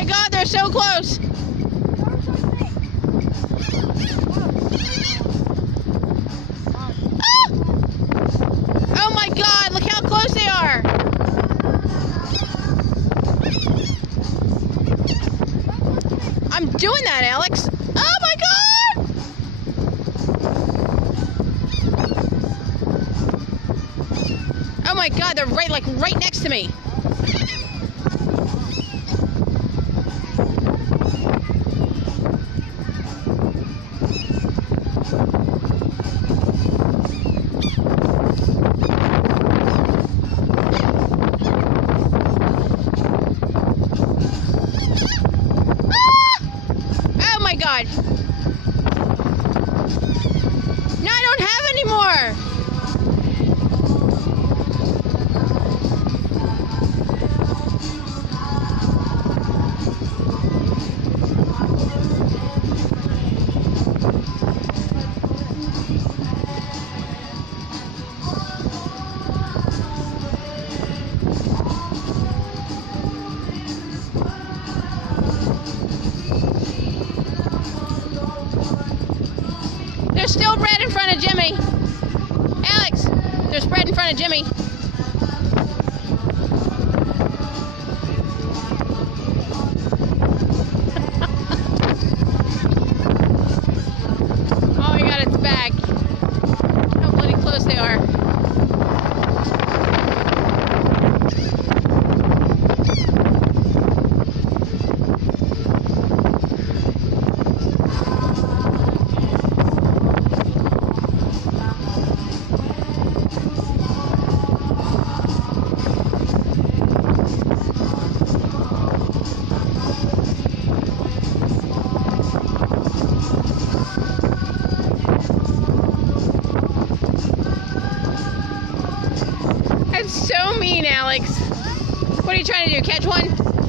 my God, they're so close. Ah! Oh my God, look how close they are. I'm doing that, Alex. Oh my God! Oh my God, they're right next to me. Oh my God. No, I don't have any more. There's still bread in front of Jimmy. Alex, there's bread in front of Jimmy. Oh my God, it's back. How bloody close they are. That's so mean, Alex. What are you trying to do, catch one?